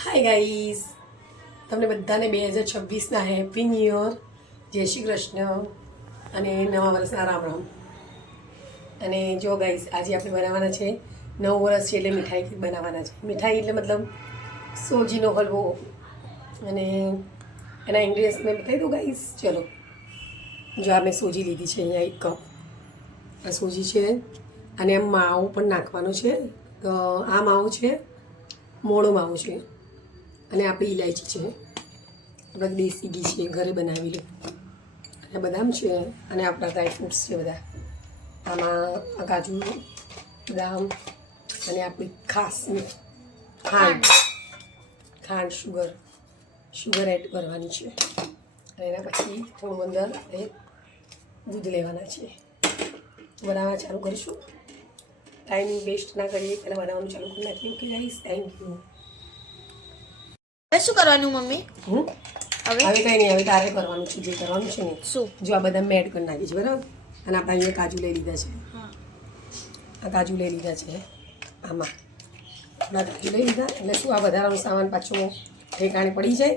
Hi guys, તમને બધાને 2026ના happy new year, જય શ્રી કૃષ્ણ અને નવા વર્ષના રામ રામ. અને જો ગાઈઝ, આજે આપણે બનાવવાના છે 9 વર્ષ છે એટલે મીઠાઈ બનાવવાના છે. મીઠાઈ એટલે મતલબ સોજીનો હલવો. અને એના ઇન્ગ્રીડિયન્ટ્સ મેં બતાવી દઉં ગાઈઝ. ચલો, જો આ મેં સોજી લીધી છે, અહીંયા 1 કપ આ સોજી છે. અને આમ માવો પણ નાખવાનો છે. આ માવો છે, મોળો માવો છે. અને આપણી ઇલાયચી છે, આપણે દેશી ઘી છે, ઘરે બનાવેલું. અને બદામ છે, અને આપણા ડ્રાય ફ્રૂટ્સ છે બધા. આમાં કાજુ, બદામ અને આપણી ખાસ ખાંડ શુગર એડ કરવાની છે. અને એના પછી થોડું અંદર દૂધ લેવાના છે. બનાવવા ચાલુ કરીશું. ટાઈમ વેસ્ટ ના કરીએ, પહેલાં બનાવવાનું ચાલુ કરી નાખીએ. Okay guys, thank you. હવે શું કરવાનું મમ્મી? હવે કંઈ નહીં, હવે તારે કરવાનું છે. જે કરવાનું છે ને, શું? જો આ બધા મેં એડ કરી નાખી છે, બરાબર. અને આપણે અહીંયા કાજુ લઈ લીધા છે. આ કાજુ લઈ લીધા છે. આમાં આપણા કાજુ લઈ લીધા એટલે શું, આ વધારાનો સામાન પાછો ઠેકાણે પડી જાય.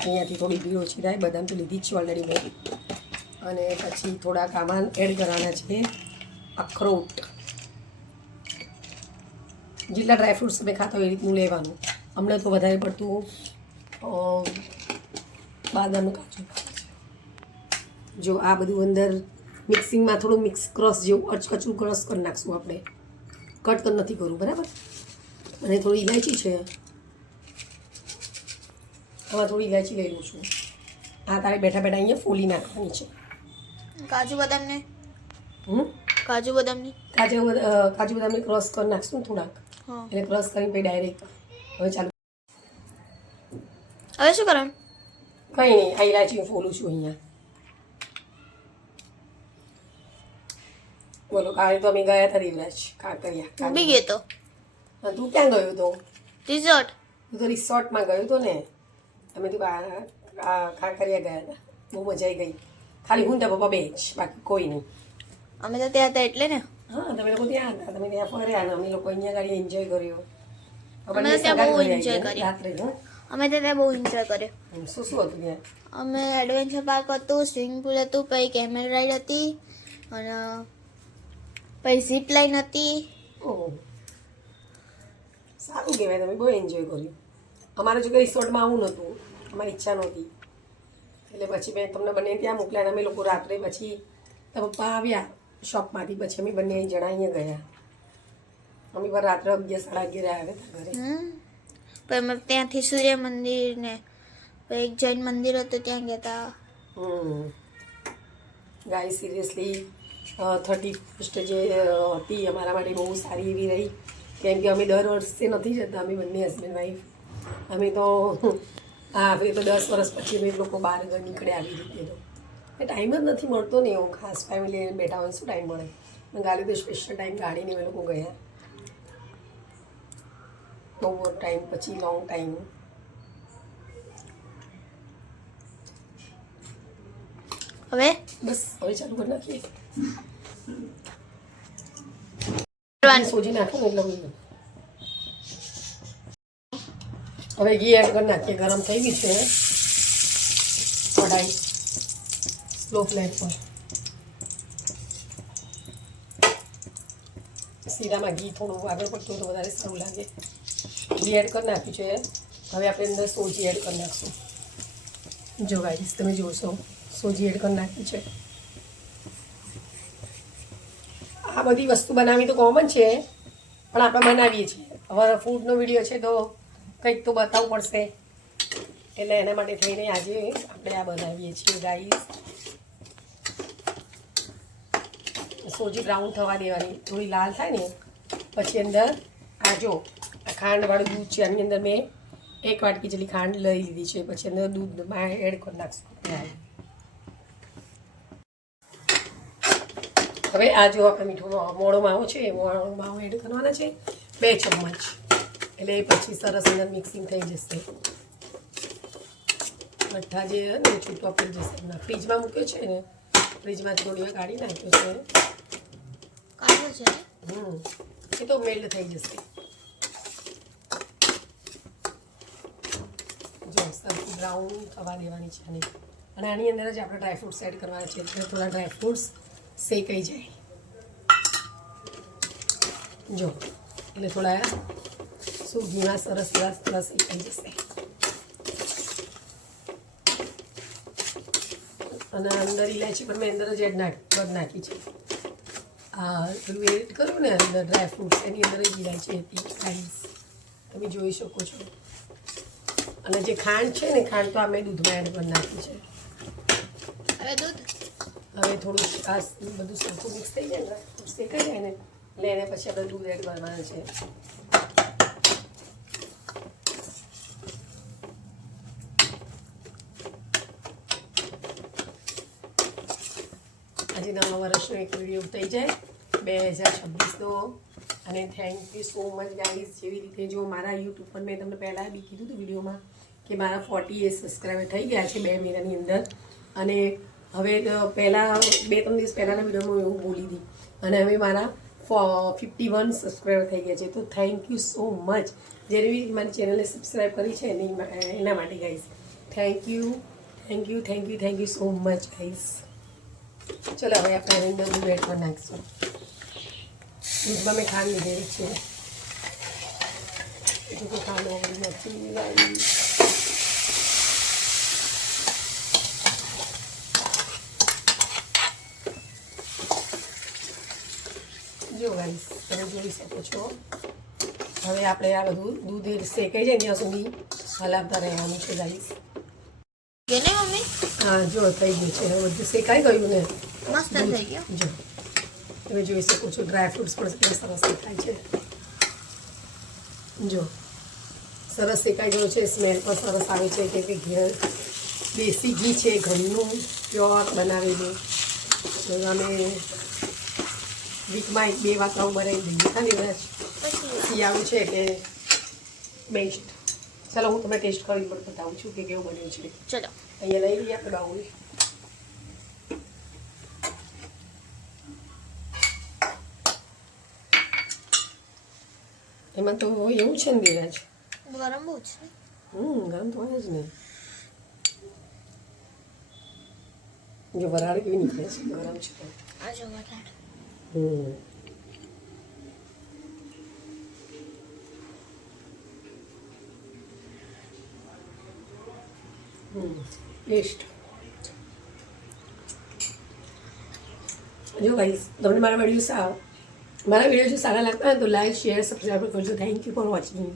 અહીંયાથી થોડી ભીડ ઓછી થાય. બદામ તો લીધી જ છે ઓલરેડી મેં. અને પછી થોડાક આમાં એડ કરવાના છે અખરોટ. જેટલા ડ્રાયફ્રૂટ્સ તમે ખાતા હોય એ રીતનું લેવાનું. હમણાં તો વધારે પડતું બાદામનું કાજુ. જો આ બધું અંદર મિક્સિંગમાં થોડું ક્રશ જેવું અચકચરું ક્રશ કરી નાખશું આપણે. કટ તો નથી કરવું, બરાબર. અને થોડી ઇલાયચી છે, આમાં થોડી ઇલાયચી લઈ લઉં છું. આ તારે બેઠા બેઠા અહીંયા ફોલી નાખવાની છે. કાજુ બદામને કાજુ બદામને ક્રશ કરી નાખશું થોડાક. એટલે ક્રશ કરીને પછી ડાયરેક્ટ હવે ચાલુ. હવે શું કરવાનું? કંઈ નહીં, આ ઇલાયચી ફોલું છું અહીંયા. બોલો, કાલે તો અમે ગયા હતા દેવરાજ કાંકરિયા. બી ગયો તો. તું ક્યાં ગયો હતો? રિઝોર્ટ. તું તો રિસોર્ટમાં ગયો હતો ને. અમે તો કાંકરિયા ગયા હતા. બહુ મજા આવી ગઈ. ખાલી હું ત્યાં પપ્પા બે જ, બાકી કોઈ નહીં. અમે તો ત્યાં હતા એટલે ને. હા, તમે લોકો ત્યાં હતા, તમે ત્યાં ફર્યા ને અમે લોકો અહીંયા ગાડી એન્જોય કર્યો. અમે તો ત્યાં બહુ એન્જોય કર્યો. રાત્રે અમે તો ત્યાં બહુ એન્જોય કર્યો. શું શું હતું ત્યાં? અમે એડવેન્ચર પાર્ક હતું, સ્વિમિંગ પુલ હતું, પછી કેમેલ રાઈડ હતી, અને પછી ઝીપ લાઈન હતી. ઓહ, સારું કહેવાય, તમે બહુ એન્જોય કર્યું. અમારે જો કંઈ રિસોર્ટમાં આવું નહોતું, અમારી ઈચ્છા નહોતી. એટલે પછી મેં તમને બંને ત્યાં મોકલ્યા. અને અમે લોકો રાત્રે પછી પપ્પા આવ્યા શોપમાંથી, પછી અમે બંને જણા અહીંયા ગયા. અમે પર રાત્રે 11 સાડા 11 આવ્યા હતા ઘરે. પછી અમે ત્યાંથી સૂર્ય મંદિર ને પછી એક જૈન મંદિર હતું ત્યાં ગયા હતા. ગાય સિરિયસલી 31st જે હતી અમારા માટે બહુ સારી એવી રહી. કેમ કે અમે દર વર્ષે નથી જતા, અમે બંને હસબન્ડ વાઈફ. અમે તો હવે તો 10 વર્ષ પછી અમે લોકો બહાર નીકળ્યા આવી રીતે. તો ટાઈમ જ નથી મળતો ને એવો ખાસ. ફેમિલી લઈને બેઠા હોય શું ટાઈમ મળે. ગાડી તો સ્પેશિયલ ટાઈમ ગાડીને અમે લોકો ગયા. બહુ ટાઈમ પછી, લોંગ ટાઈમ. હવે બસ હવે ચાલુ કરી નાખીએ. સોજી નાખો ને એટલે હવે ઘી એડ કરી નાખીએ. ગરમ થઈ ગઈ છે કઢાઈ, સ્લો ફ્લેમ પર. શીરામાં ઘી થોડું આગળ પડતું તો વધારે સારું લાગે. ઘી એડ કરી નાખ્યું છે. હવે આપણે અંદર સોજી એડ કરી નાખશું. જો ગાઈસ, તમે જોશો સોજી એડ કરી નાખી છે. આ બધી વસ્તુ બનાવવી તો કોમન છે, પણ આપણે બનાવીએ છીએ. હવે ફૂડનો વિડીયો છે તો કંઈક તો બતાવવું પડશે. એટલે એના માટે થઈને આજે આપણે આ બનાવીએ છીએ ગાઈસ. સોજી બ્રાઉન થવા દેવાની, થોડી લાલ થાય ને પછી અંદર આ જો આ ખાંડવાળું દૂધ છે, આની અંદર મેં 1 વાટકી જેટલી ખાંડ લઈ લીધી છે. પછી અંદર દૂધમાં એડ કરી નાખશું. હવે આ જો આપણે મીઠો મોળો માવો છે, એ મોળો માવો એડ કરવાના છે 2 ચમચ. એટલે પછી સરસ અંદર મિક્સિંગ થઈ જશે. મઠ્ઠા જે ને છૂટો પડી જશે. ફ્રીજમાં મૂક્યો છે ને, ફ્રીજમાં થોડી વાર કાઢી નાખ્યો છે. એ તો મેલ્ટ થઈ જશે. જો સરખી બ્રાઉન થવા દેવાની છે આની અને આની અંદર જ આપણે ડ્રાયફ્રૂટ્સ એડ કરવાના છે એટલે થોડા ડ્રાયફ્રૂટ્સ શેકાઈ જાય જો એટલે થોડા શું ઘીમાં સરસ એવા થોડા શેકાઈ જશે અને અંદર ઇલાયચી પણ મેં અંદર જ નાખી છે આ પેલું એડ કર્યું ને અંદર ડ્રાયફ્રૂટ્સ એની અંદર જ ઇલાયચી હતી ગાઈસ તમે જોઈ શકો છો અને જે ખાંડ છે ને ખાંડ તો આ મેં દૂધમાં એડ કરી નાખી છે હવે થોડું આ બધું સરખું મિક્સ થઈ જાય ને શેકાઈ જાય ને એટલે એને પછી આપણે દૂધ એડ કરવાના છે આજે નવા વર્ષનો એક વિડીયો થઈ જાય 2026નો અને thank you so much guys જેવી રીતે જો મારા યુટ્યુબ પર મેં તમને પહેલાં બી કીધું હતું વિડીયોમાં કે મારા 48 સબસ્ક્રાઈબર થઈ ગયા છે 2 મહિનાની અંદર અને હવે પહેલાં 2-3 દિવસ પહેલાંના વિડીયોમાં એવું બોલી હતી અને હવે મારા 51 સબસ્ક્રાઈબર થઈ ગયા છે તો થેન્ક યુ સો મચ જેને બી મારી ચેનલને સબસ્ક્રાઈબ કરી છે એના માટે guys thank you so much guys ચલો હવે આપણે એની અંદર દૂધ એડ કરી નાખીશું દૂધમાં મેં ખાંડ લીધેલી છે એટલે ખાંડ ઓગળી નથી જો ગાઈસ તમે જોઈ શકો છો હવે આપણે આ બધું દૂધ શેકાઈ જાય ત્યાં સુધી હલાવતા રહેવાનું છે ગાઈસ મમ્મી હા જો થઈ ગયું છે હવે બધું શેકાઈ ગયું ને મસ્ત થઈ ગયો જો તમે જોઈ શકો છો ડ્રાયફ્રૂટ્સ પણ સરસ શેકાય છે જો સરસ શેકાઈ ગયું છે સ્મેલ પણ સરસ આવે છે કે ઘી દેશી ઘી છે ઘરનું પ્યોર બનાવેલું અમે વીકમાં 2 વાર આવું બનાવી દઈએ ખાલી શિયાળું છે કે બેસ્ટ ચાલો હું તમને ટેસ્ટ કરીને પણ બતાવું છું કે કેવું બન્યું છે ચલો અહીંયા લઈ લઈએ આપણે બાઉલ એમાં તો એવું છે ને ધીરજ ગરમ બહુ છે ગરમ તો હોય જ ને જો વરાળ કેવી નીકળે છે ગરમ છે આ જો વરાળ ટેસ્ટ જો ગાઈસ તમને મારા વિડીયો જો સારા લાગતા હોય તો લાઈક શેર સબસ્ક્રાઈબ કરજો થેન્ક યુ ફોર વોચિંગ